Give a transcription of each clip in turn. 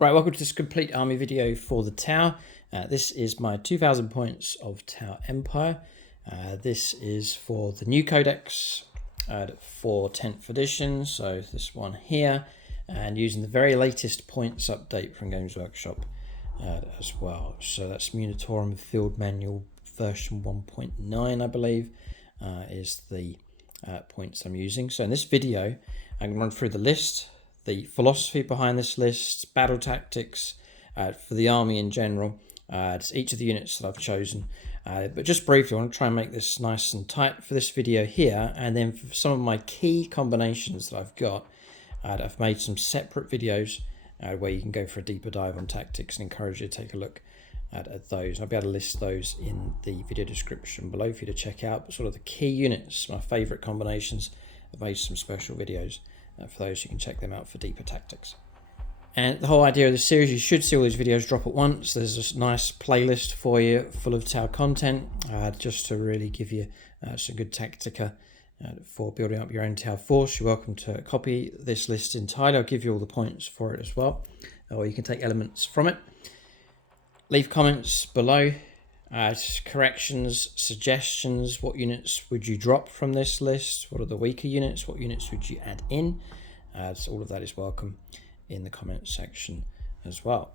Right, welcome to this complete army video for the Tau. This is my 2000 points of Tau Empire. This is for the new codex for 10th edition, so this one here, and using the very latest points update from Games Workshop as well. So that's Munitorum Field Manual version 1.9, I believe, is the points I'm using. So in this video, I'm going to run through the list, the philosophy behind this list, battle tactics for the army in general, just each of the units that I've chosen. But just briefly, I want to try and make this nice and tight for this video here, and then for some of my key combinations that I've got, I've made some separate videos where you can go for a deeper dive on tactics, and encourage you to take a look at those. I'll be able to list those in the video description below for you to check out. But sort of the key units, my favourite combinations. I've made some special videos for those. You can check them out for deeper tactics. And the whole idea of this series, you should see all these videos drop at once. There's this nice playlist for you full of Tau content, just to really give you some good Tactica for building up your own Tau force. You're welcome to copy this list entirely. I'll give you all the points for it as well, or you can take elements from it. Leave comments below, corrections, suggestions. What units would you drop from this list? What are the weaker units? What units would you add in? So all of that is welcome in the comment section as well.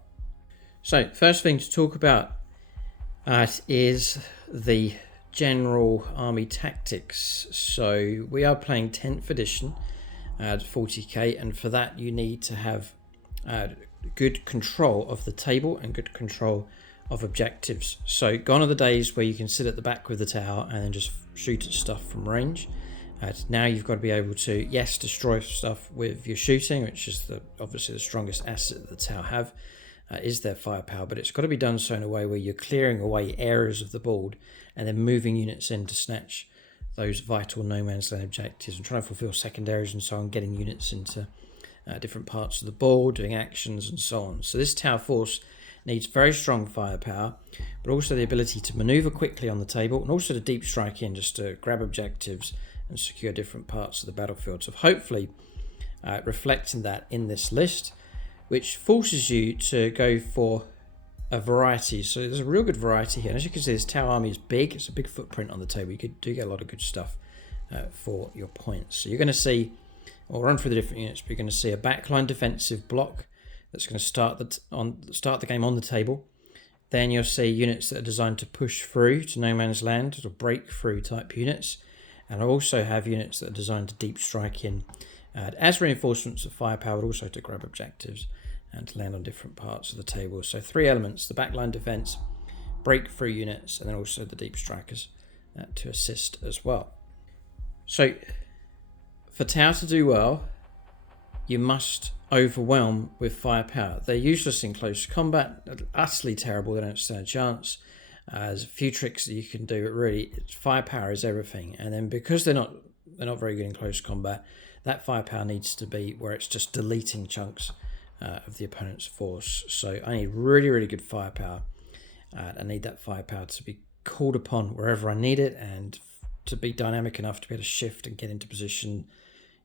So first thing to talk about is the general army tactics. So we are playing 10th edition 40k, and for that you need to have good control of the table and good control of objectives. So gone are the days where you can sit at the back with the Tau and then just shoot at stuff from range. Now you've got to be able to, yes, destroy stuff with your shooting, which is obviously the strongest asset that the Tau have, is their firepower, but it's got to be done so in a way where you're clearing away areas of the board and then moving units in to snatch those vital no man's land objectives and trying to fulfill secondaries and so on, getting units into different parts of the board, doing actions and so on. So this Tau force needs very strong firepower, but also the ability to maneuver quickly on the table, and also to deep strike in just to grab objectives and secure different parts of the battlefield. So hopefully reflecting that in this list, which forces you to go for a variety. So there's a real good variety here. And as you can see, this Tau army is big. It's a big footprint on the table. You do get a lot of good stuff for your points. So you're going to see, I'll run through the different units, but you're going to see a backline defensive block that's going to start the game on the table. Then you'll see units that are designed to push through to no man's land, or break through type units. And I also have units that are designed to deep strike in as reinforcements of firepower, but also to grab objectives and to land on different parts of the table. So three elements: the backline defense, breakthrough units, and then also the deep strikers to assist as well. So for Tau to do well, you must overwhelm with firepower. They're useless in close combat, utterly terrible, they don't stand a chance. There's a few tricks that you can do, but really firepower is everything. And then because they're not very good in close combat, that firepower needs to be where it's just deleting chunks of the opponent's force. So I need really, really good firepower. I need that firepower to be called upon wherever I need it, and to be dynamic enough to be able to shift and get into position,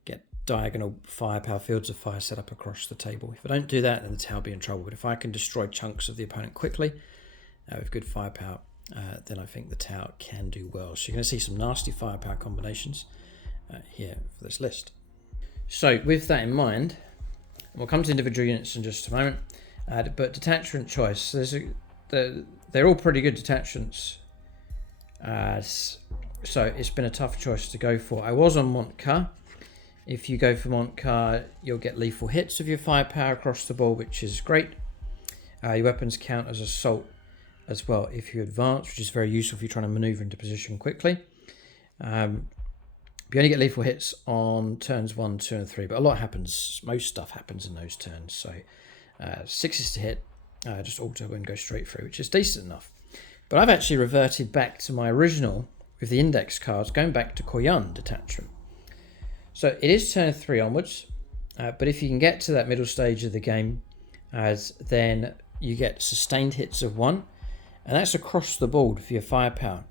get diagonal firepower, fields of fire set up across the table. If I don't do that, then the Tau will be in trouble. But if I can destroy chunks of the opponent quickly with good firepower, then I think the Tau can do well. So you're going to see some nasty firepower combinations here for this list. So with that in mind, we'll come to individual units in just a moment, but detachment choice, they're all pretty good detachments. So it's been a tough choice to go for. I was on Montcar. If you go for Montcar, you'll get lethal hits of your firepower across the board, which is great. Your weapons count as assault as well if you advance, which is very useful if you're trying to maneuver into position quickly. You only get lethal hits on turns 1, 2, and 3, but a lot happens. Most stuff happens in those turns. So 6s to hit, just auto and go straight through, which is decent enough. But I've actually reverted back to my original with the index cards, going back to KOYO detachment. So it is turn 3 onwards, but if you can get to that middle stage of the game, then you get sustained hits of 1, and that's across the board for your firepower.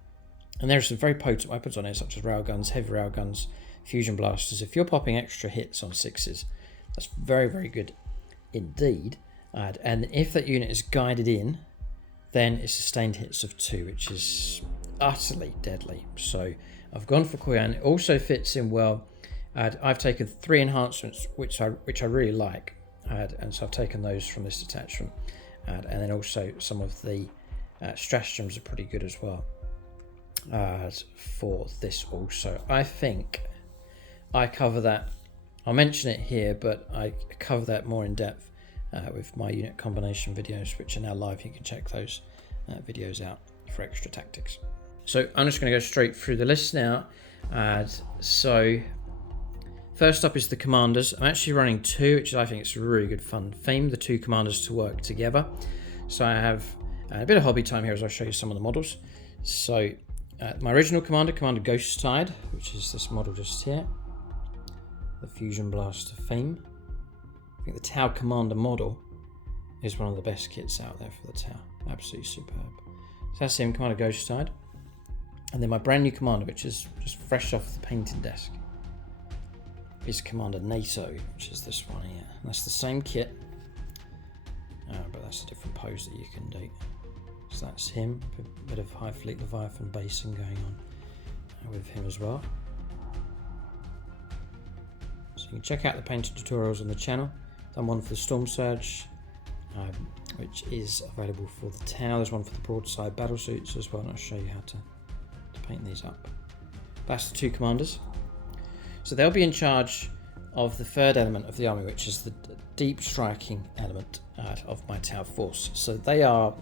And there are some very potent weapons on here, such as railguns, heavy railguns, fusion blasters. If you're popping extra hits on 6s, that's very, very good indeed. And if that unit is guided in, then it's sustained hits of 2, which is utterly deadly. So I've gone for KOYO, and it also fits in well. I've taken 3 enhancements which I really like, and so I've taken those from this attachment, and then also some of the stratagems are pretty good as well for this also. I think I cover that. I'll mention it here, but I cover that more in depth with my unit combination videos, which are now live. You can check those videos out for extra tactics. So I'm just going to go straight through the list now. So first up is the commanders. I'm actually running 2, which I think is a really good fun theme, the 2 commanders to work together. So I have a bit of hobby time here as I show you some of the models. So my original commander, Commander Ghosttide, which is this model just here, the Fusion Blaster theme. I think the Tau Commander model is one of the best kits out there for the Tau. Absolutely superb. So that's him, Commander Ghosttide. And then my brand new commander, which is just fresh off the painting desk, is Commander NATO, which is this one here. And that's the same kit, but that's a different pose that you can do. So that's him, a bit of High Fleet Leviathan basing going on with him as well. So you can check out the painting tutorials on the channel. Done one for the Storm Surge, which is available for the Tau. There's one for the broadside battle suits as well, and I'll show you how to paint these up. That's the 2 commanders. So they'll be in charge of the 3rd element of the army, which is the deep striking element of my Tau force. So they are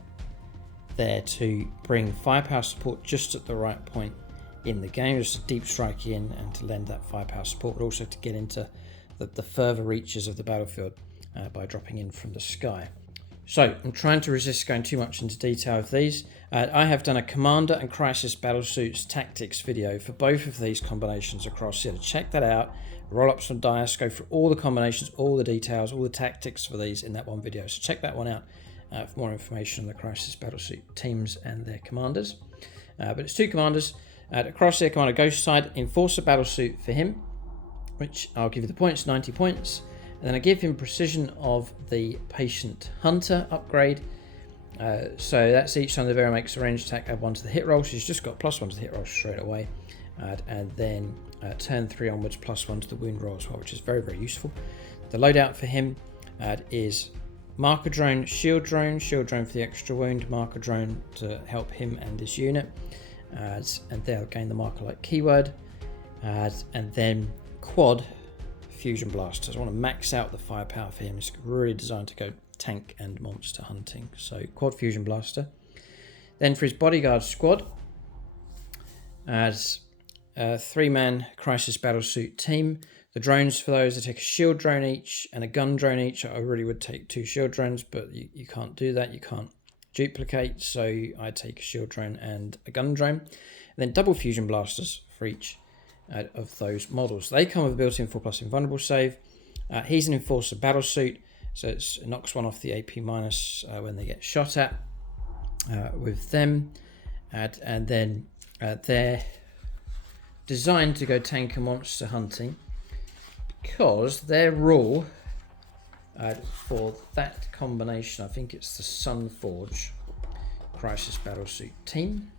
there to bring firepower support just at the right point in the game, just to deep strike in and to lend that firepower support, but also to get into the further reaches of the battlefield by dropping in from the sky. So I'm trying to resist going too much into detail of these. I have done a Commander and Crisis Battlesuits tactics video for both of these combinations across here. Check that out. Roll up some dice, go through all the combinations, all the details, all the tactics for these in that one video. So check that one out for more information on the Crisis Battlesuit teams and their commanders. But it's 2 commanders. Across here, Commander Ghosttide, Enforcer Battlesuit for him, which I'll give you the points, 90 points. And then I give him Precision of the Patient Hunter upgrade. So that's each time the Vera makes a ranged attack, add 1 to the hit roll. She's just got +1 to the hit roll straight away. And then turn 3 onwards, +1 to the wound roll as well, which is very, very useful. The loadout for him is Marker Drone, Shield Drone for the extra wound, Marker Drone to help him and his unit. And they'll gain the marker like keyword. And then Quad Fusion Blasters. I want to max out the firepower for him. It's really designed to go tank and monster hunting. So Quad Fusion Blaster. Then for his bodyguard squad, as a 3-man Crisis Battlesuit team. The drones for those, I take a shield drone each and a gun drone each. I really would take 2 shield drones, but you can't do that. You can't duplicate, so I take a shield drone and a gun drone. And then double fusion blasters for each of those models. They come with a built-in 4+ invulnerable save. He's an Enforcer Battlesuit, so it knocks 1 off the AP minus when they get shot at with them. And then they're designed to go tank and monster hunting, because their rule for that combination, I think it's the Sunforge Crisis Battlesuit team.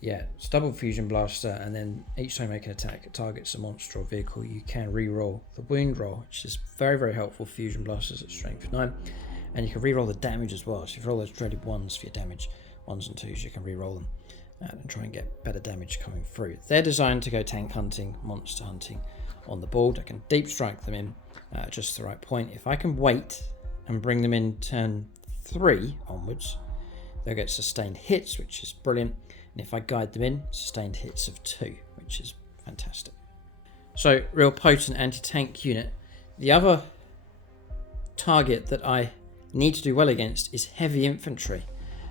Yeah, it's double fusion blaster, and then each time you make an attack, it targets a monster or vehicle, you can re-roll the wound roll, which is very, very helpful for fusion blasters at strength 9. And you can re-roll the damage as well. So if you roll those dreaded 1s for your damage, 1s and 2s, you can re-roll them and try and get better damage coming through. They're designed to go tank hunting, monster hunting on the board. I can deep strike them in just the right point. If I can wait and bring them in turn 3 onwards, they'll get sustained hits, which is brilliant. And if I guide them in, sustained hits of 2, which is fantastic. So, real potent anti-tank unit. The other target that I need to do well against is heavy infantry.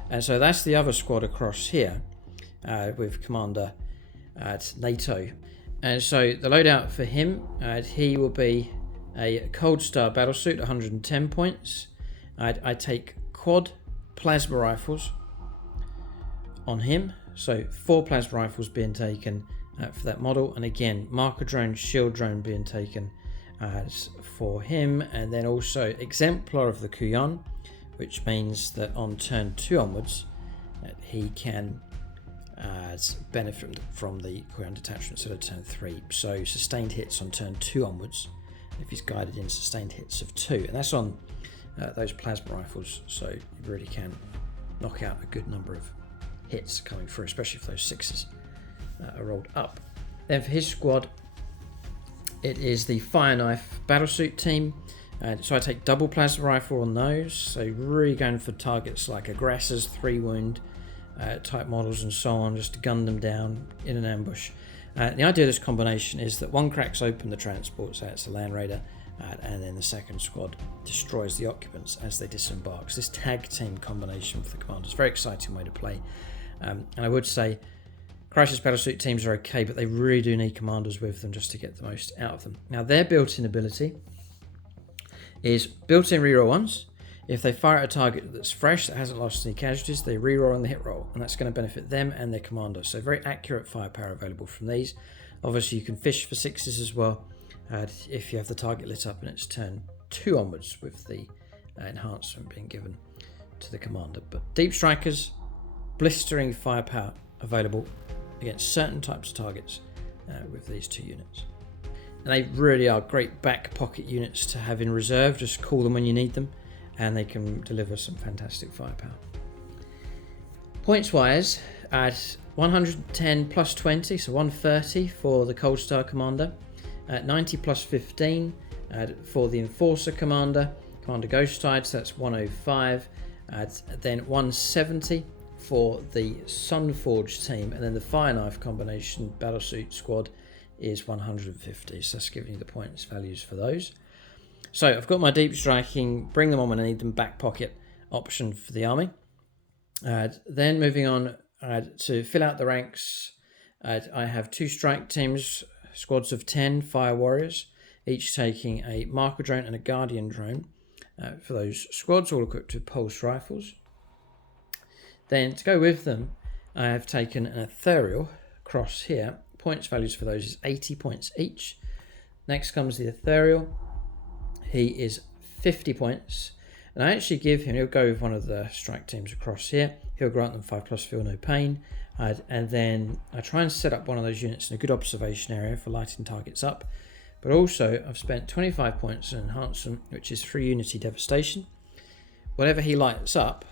And so that's the other squad across here with Commander NATO. And so the loadout for him, he will be a Cold Star Battlesuit, 110 points. I take quad plasma rifles on him. So 4 plasma rifles being taken for that model. And again, marker drone, shield drone being taken as for him, and then also Exemplar of the KOYO, which means that on turn 2 onwards he can benefit from the KOYO detachment instead of turn 3. So sustained hits on turn 2 onwards if he's guided in, sustained hits of 2, and that's on those plasma rifles, so you really can knock out a good number of hits coming through, especially if those 6s are rolled up. Then for his squad, it is the Fire Knife Battlesuit team. So I take double plasma rifle on those, so really going for targets like aggressors, 3 wound type models and so on, just to gun them down in an ambush. The idea of this combination is that one cracks open the transport, so it's a Land Raider, and then the second squad destroys the occupants as they disembark. So this tag team combination for the commanders, very exciting way to play. And I would say Crisis Battlesuit teams are okay, but they really do need commanders with them just to get the most out of them. Now their built-in ability is built-in reroll ones. If they fire at a target that's fresh, that hasn't lost any casualties, they reroll on the hit roll, and that's going to benefit them and their commander. So very accurate firepower available from these. Obviously you can fish for 6s as well, if you have the target lit up and it's turn 2 onwards with the enhancement being given to the commander. But deep strikers, blistering firepower available against certain types of targets with these 2 units. And they really are great back pocket units to have in reserve. Just call them when you need them, and they can deliver some fantastic firepower. Points wise, at 110 plus 20, so 130 for the Cold Star Commander, 90 plus 15 for the Enforcer Commander Ghost Tide, so that's 105, then 170 for the Sunforge team, and then the Fire Knife combination Battlesuit squad is 150, so that's giving you the points values for those. So I've got my deep striking, bring them on when I need them, back pocket option for the army. Then moving on to fill out the ranks, I have 2 strike teams, squads of 10 fire warriors, each taking a marker drone and a guardian drone for those squads, all equipped with pulse rifles. Then to go with them, I have taken an ethereal across here. Points values for those is 80 points each. Next comes the ethereal. He is 50 points, and I actually give him, he'll go with one of the strike teams across here. He'll grant them 5+ feel no pain, and then I try and set up one of those units in a good observation area for lighting targets up. But also I've spent 25 points on enhancement, which is 3 unity devastation. Whatever he lights up,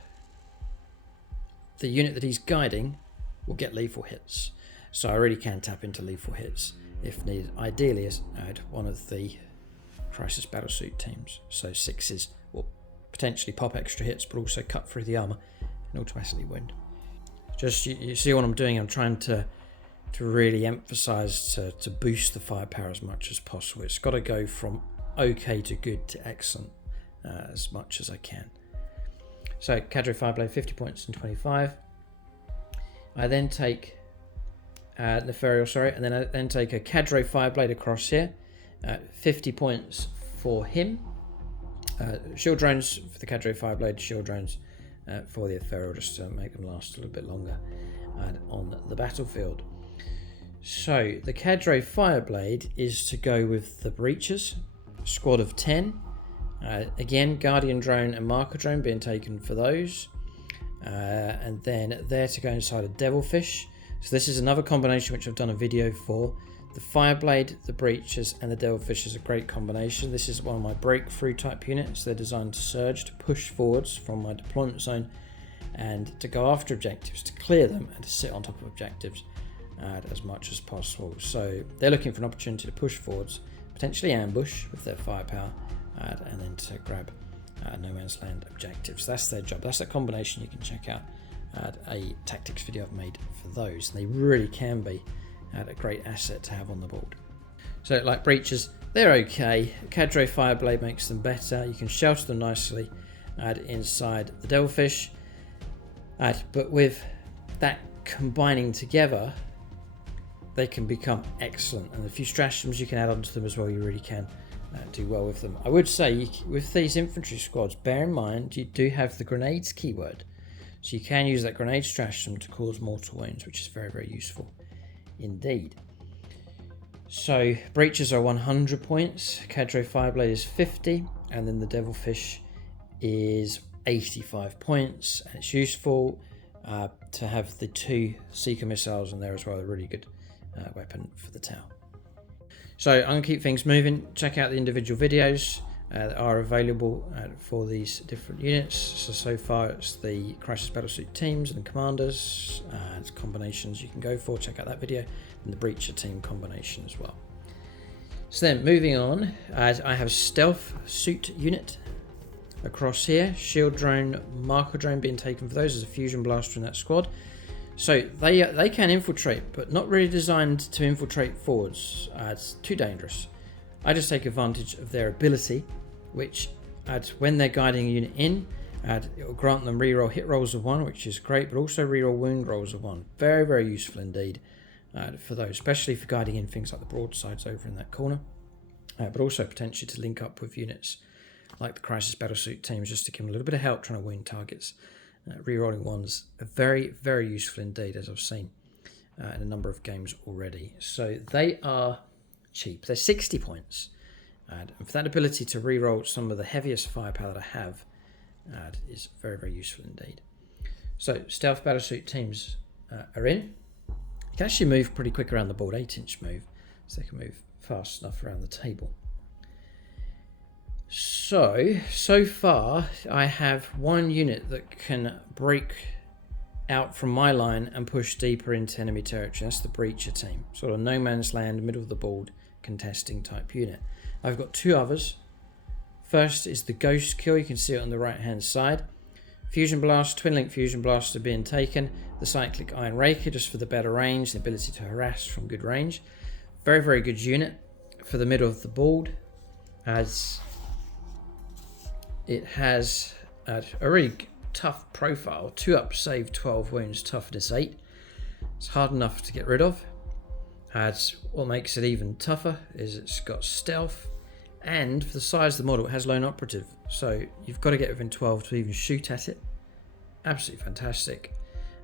the unit that he's guiding will get lethal hits. So I really can tap into lethal hits if needed. Ideally, add one of the Crisis Battlesuit teams, so 6s will potentially pop extra hits, but also cut through the armor and automatically wound. Just you see what I'm doing. I'm trying to really emphasize to boost the firepower as much as possible. It's got to go from okay to good to excellent as much as I can. So Cadre Fireblade, 50 points and 25. I then take Nefarial, and then I then take a Cadre Fireblade across here. 50 points for him. Shield drones for the Cadre Fireblade, shield drones for the Ethereal, just to make them last a little bit longer on the battlefield. So the Cadre Fireblade is to go with the Breachers, squad of 10. Again, Guardian drone and Marker drone being taken for those. And then they're to go inside a Devilfish. So this is another combination which I've done a video for. The Fireblade, the Breachers, and the Devilfish is a great combination. This is one of my breakthrough type units. They're designed to surge, to push forwards from my deployment zone, and to go after objectives, to clear them, and to sit on top of objectives as much as possible. So they're looking for an opportunity to push forwards, potentially ambush with their firepower, and then to grab no man's land objectives. That's their job. That's a combination you can check out a tactics video I've made for those, and they really can be a great asset to have on the board. So like Breachers, they're okay. Cadre Fireblade makes them better. You can shelter them nicely inside the Devilfish, but with that combining together, they can become excellent, and a few stratagems you can add onto them as well. You really can do well with them. I would say with these infantry squads, bear in mind you do have the grenades keyword, so you can use that grenade stratagem to cause mortal wounds, which is very, very useful indeed. So breaches are 100 points, Cadre Fireblade is 50, and then the Devilfish is 85 points. And it's useful to have the 2 Seeker missiles on there as well. A really good weapon for the Tau. So I'm going to keep things moving. Check out the individual videos that are available for these different units. So far it's the Crisis Battlesuit teams and commanders. It's combinations you can go for. Check out that video. And the Breacher team combination as well. So then moving on, I have Stealth Suit unit across here. Shield drone, marker drone being taken for those. There's a fusion blaster in that squad. So they can infiltrate, but not really designed to infiltrate forwards. It's too dangerous. I just take advantage of their ability, which when they're guiding a unit in, it will grant them reroll hit rolls of 1, which is great, but also reroll wound rolls of 1. Very, very useful indeed for those, especially for guiding in things like the broadsides over in that corner, but also potentially to link up with units like the Crisis Battlesuit teams, just to give them a little bit of help trying to wound targets. Rerolling ones are very, very useful indeed, as I've seen in a number of games already. So they are cheap. They're 60 points. And for that ability to reroll some of the heaviest firepower that I have is very, very useful indeed. So Stealth Battlesuit teams are in. You can actually move pretty quick around the board, 8-inch move, so they can move fast enough around the table. So far I have one unit that can break out from my line and push deeper into enemy territory. That's the Breacher team, sort of no man's land, middle of the board, contesting type unit. I've got 2 others. First is the Ghost Kill, you can see it on the right hand side. Fusion Blast, Twin Link Fusion Blaster being taken. The Cyclic Iron Raker just for the better range, the ability to harass from good range. Very, very good unit for the middle of the board, as it has a really tough profile. 2 up, save 12 wounds, toughness 8. It's hard enough to get rid of. What makes it even tougher is it's got stealth, and for the size of the model it has lone operative, so you've got to get within 12 to even shoot at it. Absolutely fantastic.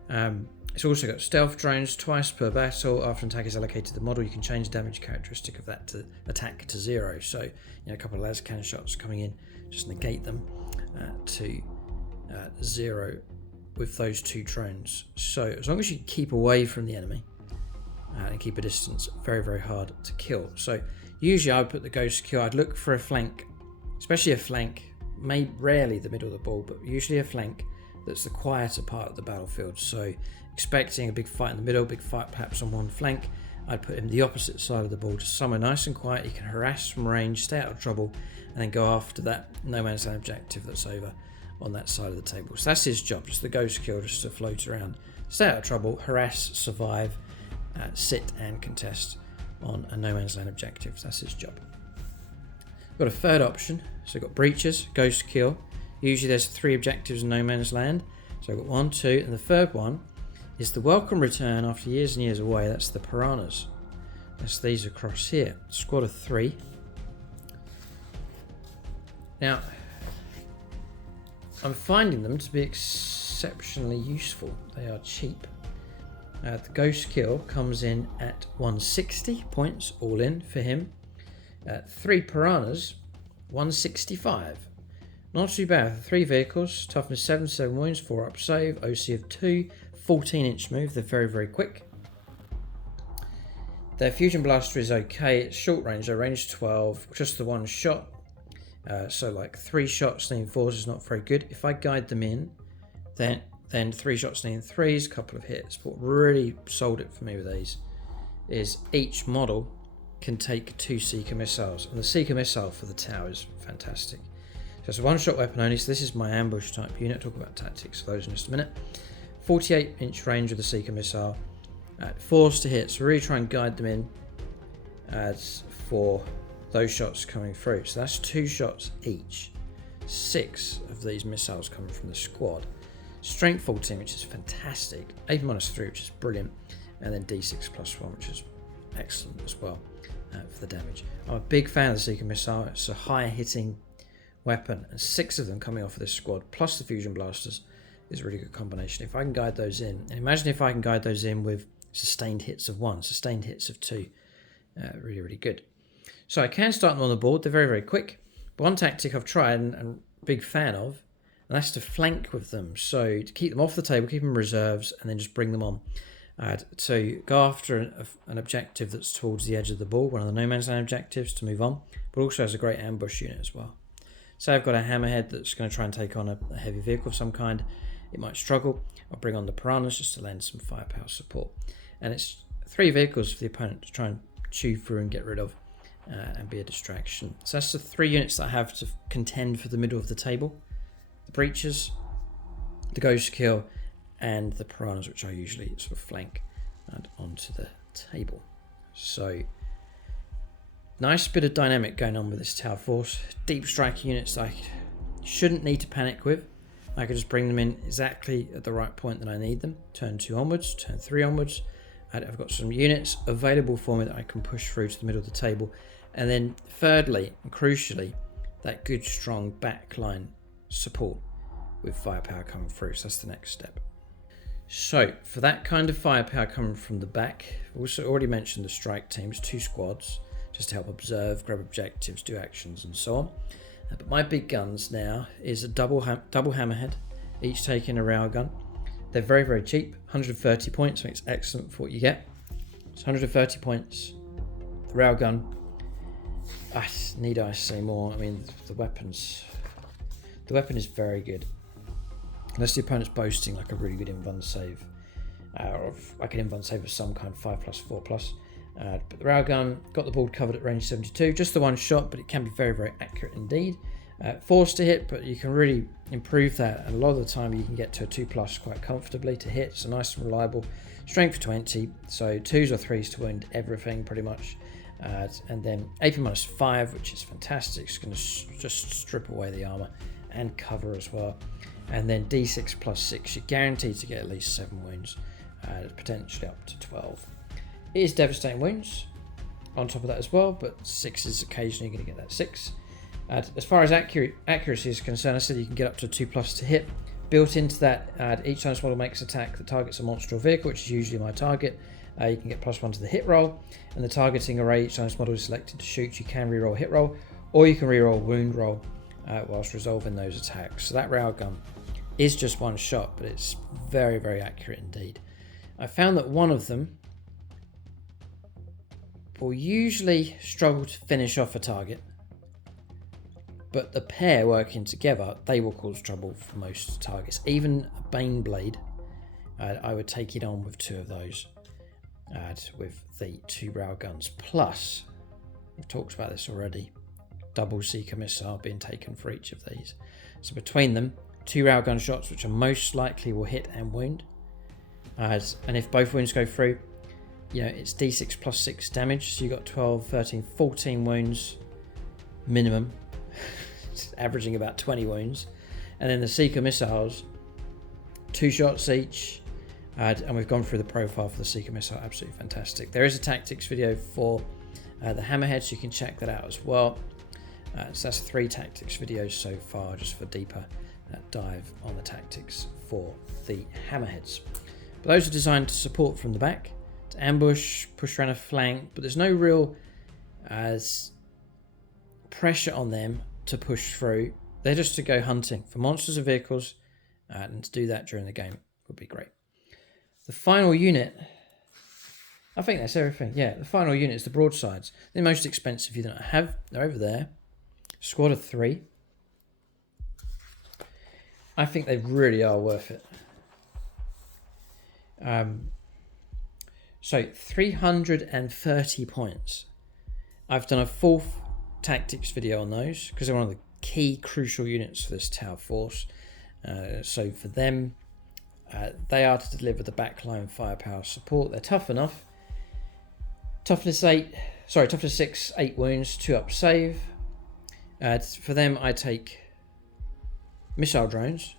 It's also got stealth drones twice per battle. After an attack is allocated to the model, you can change the damage characteristic of that to attack to 0. So a couple of las cannon shots coming in, just negate them to 0 with those 2 drones. So as long as you keep away from the enemy and keep a distance, very, very hard to kill. So usually I would put the Ghost Kill. I'd look for a flank, especially a flank, rarely the middle of the board, but usually a flank that's the quieter part of the battlefield. So expecting a big fight in the middle, big fight perhaps on one flank, I'd put him the opposite side of the board, just somewhere nice and quiet. He can harass from range, stay out of trouble, and then go after that no man's land objective that's over on that side of the table. So that's his job, just the Ghost Kill, just to float around, stay out of trouble, harass, survive, sit and contest on a no man's land objective. So that's his job. We've got a third option. So we've got Breaches, Ghost Kill. Usually there's 3 objectives in no man's land. So I've got 1, 2, and the third one is the welcome return after years and years away. That's the Piranhas. That's these across here. Squad of 3. Now, I'm finding them to be exceptionally useful. They are cheap. The Ghost Kill comes in at 160 points all in for him. 3 Piranhas, 165. Not too bad. 3 vehicles, toughness 7, 7 wounds, 4 up save, OC of 2, 14-inch move. They're very, very quick. Their Fusion Blaster is okay. It's short range, though, range 12, just the 1 shot. So like 3 shots lean 4s is not very good. If I guide them in, then 3 shots lean 3s, couple of hits. What really sold it for me with these is each model can take 2 Seeker missiles, and the Seeker missile for the Tau is fantastic. So it's a 1-shot weapon only, so this is my ambush type unit. Talk about tactics for those in just a minute. 48-inch range with the Seeker missile, 4s to hit, so really try and guide them in as for those shots coming through. So that's 2 shots each. 6 of these missiles coming from the squad. Strength 14, which is fantastic. AP -3, which is brilliant. And then D6 +1, which is excellent as well for the damage. I'm a big fan of the Seeker missile. It's a high hitting weapon, and 6 of them coming off of this squad, plus the Fusion Blasters, is a really good combination. If I can guide those in, and imagine if I can guide those in with sustained hits of 1, sustained hits of 2, Really, really good. So I can start them on the board. They're very, very quick. But one tactic I've tried and big fan of, and that's to flank with them. So to keep them off the table, keep them reserves, and then just bring them on. So go after an objective that's towards the edge of the board, one of the no man's land objectives, to move on, but also has a great ambush unit as well. So I've got a hammerhead that's going to try and take on a heavy vehicle of some kind. It might struggle. I'll bring on the piranhas just to lend some firepower support. And it's 3 vehicles for the opponent to try and chew through and get rid of and be a distraction. So that's the 3 units that I have to contend for the middle of the table. The breaches, the ghost kill, and the piranhas, which I usually sort of flank and onto the table. So nice bit of dynamic going on with this tower force. Deep strike units that I shouldn't need to panic with. I can just bring them in exactly at the right point that I need them. Turn 2 onwards, turn 3 onwards. I've got some units available for me that I can push through to the middle of the table. And then thirdly, and crucially, that good strong backline support with firepower coming through. So that's the next step. So for that kind of firepower coming from the back, I've also already mentioned the strike teams, 2 squads, just to help observe, grab objectives, do actions and so on. But my big guns now is a double hammerhead, each taking a railgun. They're very, very cheap, 130 points, so it's excellent for what you get. It's 130 points, the railgun. Need I say more? I mean, the weapon is very good. Unless the opponent's boasting like a really good invuln save, or like an invuln save of some kind, 5+, 4+. But the railgun got the board covered at range 72, just the one shot, but it can be very, very accurate indeed. Forced to hit, but you can really improve that, and a lot of the time you can get to a 2+ quite comfortably to hit. So nice and reliable. Strength 20, so 2s or 3s to wound everything pretty much. And then AP -5, which is fantastic. It's going to just strip away the armor and cover as well. And then D6 +6, you're guaranteed to get at least 7 wounds, potentially up to 12. It is devastating wounds on top of that as well, but 6 is occasionally going to get that 6. As far as accuracy is concerned, I said you can get up to 2+ to hit. Built into that, each time this model makes attack that targets a monster or vehicle, which is usually my target, you can get +1 to the hit roll. And the targeting array, each time this model is selected to shoot, you can reroll hit roll, or you can reroll wound roll whilst resolving those attacks. So that railgun is just one shot, but it's very, very accurate indeed. I found that one of them will usually struggle to finish off a target, but the pair working together, they will cause trouble for most targets. Even a Bane Blade, I would take it on with 2 of those, with the 2 railguns. Plus, we've talked about this already, double Seeker missile being taken for each of these. So between them, 2 railgun shots, which are most likely will hit and wound. And if both wounds go through, it's D6 +6 damage. So you got 12, 13, 14 wounds minimum, averaging about 20 wounds. And then the Seeker missiles, 2 shots each. And we've gone through the profile for the Seeker missile, absolutely fantastic. There is a tactics video for the hammerhead, so you can check that out as well. So that's 3 tactics videos so far, just for deeper dive on the tactics for the hammerheads. But those are designed to support from the back, to ambush, push around a flank, but there's no real pressure on them to push through. They're just to go hunting for monsters and vehicles, and to do that during the game would be great. The final unit, I think that's everything. Yeah, the final unit is the broadsides. The most expensive unit I have, they're over there. Squad of 3. I think they really are worth it. So 330 points. I've done a 4th tactics video on those because they're one of the key crucial units for this tower force. So for them, they are to deliver the backline firepower support. They're tough enough. Toughness 6, 8 wounds, 2 up save. For them, I take missile drones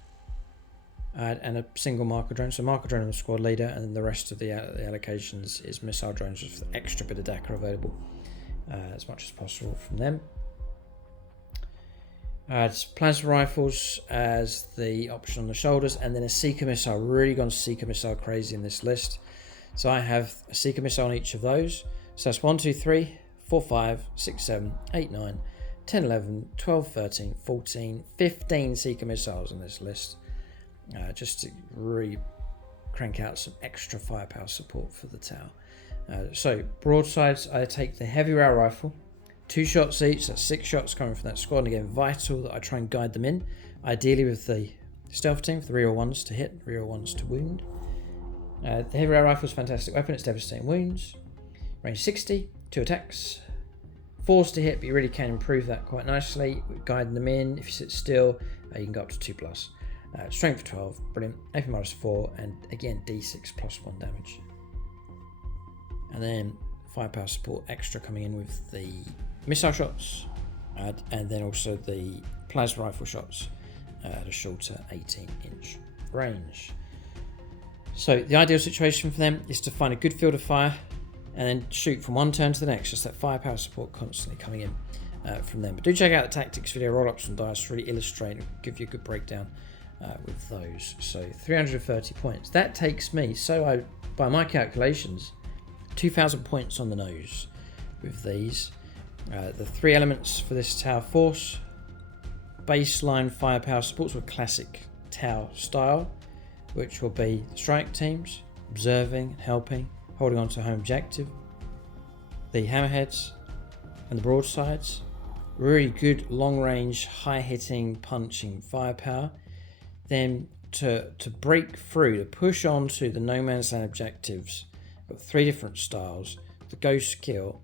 and a single marker drone. So marker drone and the squad leader, and then the rest of the allocations is missile drones with the extra bit of DACA available as much as possible from them. It's plasma rifles as the option on the shoulders, and then a Seeker missile. Really gone Seeker missile crazy in this list. So I have a Seeker missile on each of those. So that's 1, 2, 3, 4, 5, 6, 7, 8, 9, 10, 11, 12, 13, 14, 15 Seeker missiles on this list. Just to really crank out some extra firepower support for the tower. So broadsides, I take the heavy rail rifle, 2 shots each, that's 6 shots coming from that squad, and again vital that I try and guide them in, ideally with the stealth team for the real ones to hit, real ones to wound. The heavy rail rifle is a fantastic weapon, it's devastating wounds, range 60, 2 attacks, 4s to hit, but you really can improve that quite nicely, guiding them in. If you sit still, you can go up to 2+. Strength 12, brilliant, AP -4, and again D6 +1 damage. And then firepower support extra coming in with the missile shots, and then also the plasma rifle shots at a shorter 18-inch range. So the ideal situation for them is to find a good field of fire and then shoot from one turn to the next, just that firepower support constantly coming in from them. But do check out the tactics video, roll-ups and dice, to really illustrate and give you a good breakdown with those. So 330 points. That takes me, by my calculations, 2,000 points on the nose with these. The 3 elements for this tower force: baseline firepower supports with classic tower style, which will be the strike teams, observing, helping, holding on to home objective, the hammerheads and the broadsides. Really good long range, high hitting, punching firepower. Then to break through, to push on to the no man's land objectives, got 3 different styles: the ghost kill,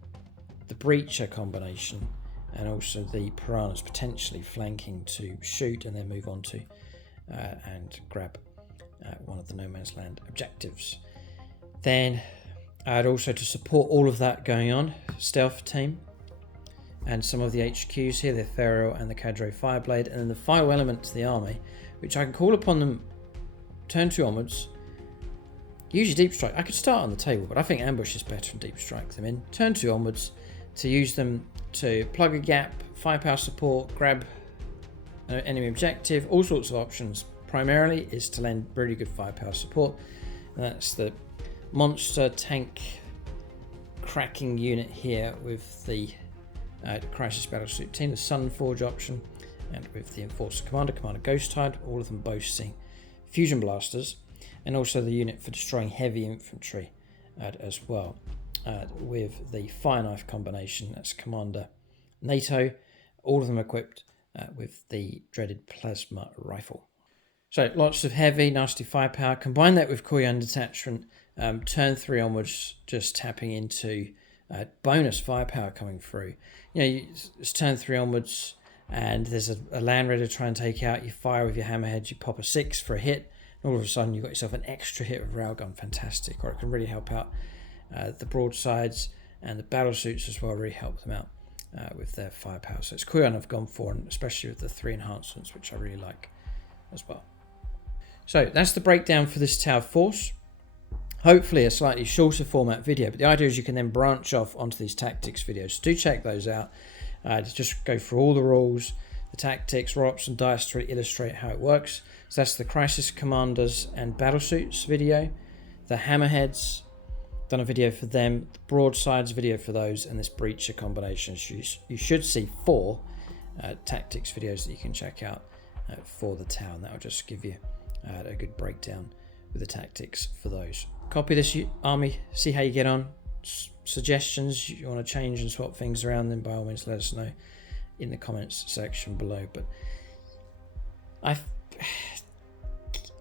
the breacher combination, and also the piranhas potentially flanking to shoot and then move on to and grab one of the no man's land objectives. Then I'd also, to support all of that going on, stealth team and some of the HQs here, the Ferro and the Cadre Fireblade, and then the final element to the army, which I can call upon them turn 2 onwards. Usually deep strike, I could start on the table, but I think ambush is better and deep strike them in. Turn 2 onwards to use them to plug a gap, firepower support, grab an enemy objective, all sorts of options. Primarily is to lend really good firepower support. And that's the monster tank cracking unit here with the Crisis Battlesuit team, the Sunforge option, and with the Enforcer Commander, Commander Ghosttide, all of them boasting fusion blasters, and also the unit for destroying heavy infantry as well, with the Fire Knife combination, that's Commander NATO, all of them equipped with the dreaded plasma rifle. So lots of heavy, nasty firepower. Combine that with KOYO detachment, turn 3 onwards, just tapping into bonus firepower coming through. It's turn 3 onwards, and there's a land raider to try and take out. You fire with your hammerhead, you pop a 6 for a hit, and all of a sudden you've got yourself an extra hit with railgun. Fantastic. Or it can really help out the broadsides, and the battle suits as well really help them out with their firepower. So it's KOYO I've gone for, and especially with the 3 enhancements, which I really like as well. So that's the breakdown for this tower force. Hopefully a slightly shorter format video, but the idea is you can then branch off onto these tactics videos. So do check those out. Just go through all the rules, the tactics, roll-ups and dice to really illustrate how it works. So that's the Crisis Commanders and Battlesuits video, the Hammerheads, done a video for them, the Broadsides video for those, and this Breacher combination. You should see 4 tactics videos that you can check out for the town. That will just give you a good breakdown with the tactics for those. Copy this army, see how you get on. Suggestions you want to change and swap things around, then by all means let us know in the comments section below. But I'm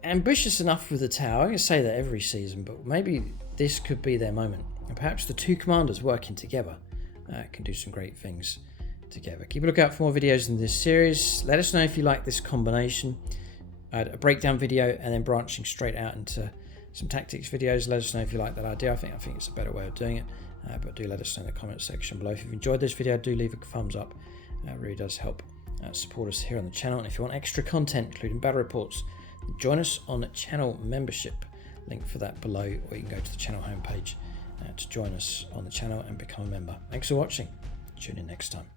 ambitious enough with the tower. I'm going to say that every season, but maybe this could be their moment, and perhaps the 2 commanders working together can do some great things together. Keep a lookout for more videos in this series. Let us know if you like this combination. A breakdown video and then branching straight out into some tactics videos. Let us know if you like that idea. I think it's a better way of doing it, but do let us know in the comments section below. If you've enjoyed this video, do leave a thumbs up. It really does help support us here on the channel. And if you want extra content, including battle reports, join us on channel membership. Link for that below, or you can go to the channel homepage to join us on the channel and become a member. Thanks for watching. Tune in next time.